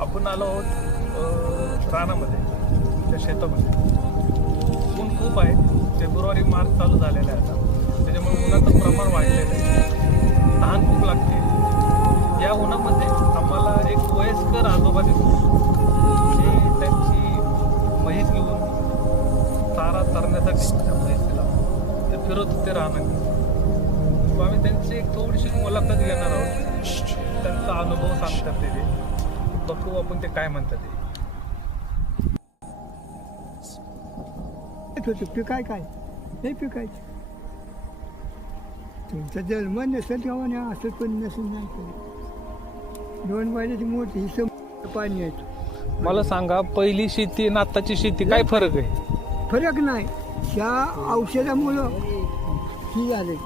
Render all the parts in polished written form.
आपण आलो आहोत रानामध्ये, त्या शेतामध्ये. ऊन खूप आहे. फेब्रुवारी मार्च चालू झालेला आहे आता, त्याच्यामुळे उन्हाचं प्रमाण वाढलेलं आहे. तहान खूप लागते. या उन्हामध्ये आम्हाला एक वयस्कर आजोबा दिसतो, जे त्यांची म्हैस घेऊन चारा चरण्यासाठी त्या म्हैसीला ते फिरत होते रानात. आम्ही त्यांची एक थोडीशी मुलाखत घेणार आहोत. त्यांचा अनुभव सांगतात ते. बघू आपण ते काय म्हणतात ते. पिकाय काय नाही पिकायचं. तुमचा जन्म नसेल तेव्हा असं पण नसेल नाही. 2 महिन्याची मोठी ही पाणी आहे. मला सांगा, पहिली शेती आणि आत्ताची शेती काय फरक आहे? फरक नाही. ह्या औषधामुळं ही झाले.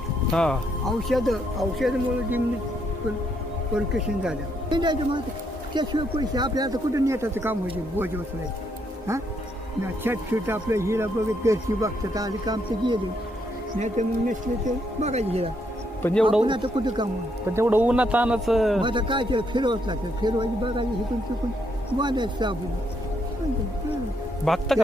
औषधामुळं जमिनीत परकेशन झालं. मग त्याशिवाय पैसे आपल्या आता कुठं नेटाचं काम व्हायचे, बोज बसवायचे. हां ना छट आपलं हिरा बघत घरची बघतात आली काम तर गेले, नाही तर मग नसले तर बघायचे हिरा. पण एवढं आता कुठं काम होईल. पण एवढं उन्हात आणायचं मग आता काय केलं, फिरवत लागतं. फिरवायची बघायची हिथून तिकून बांधायचं साबून भागतं का?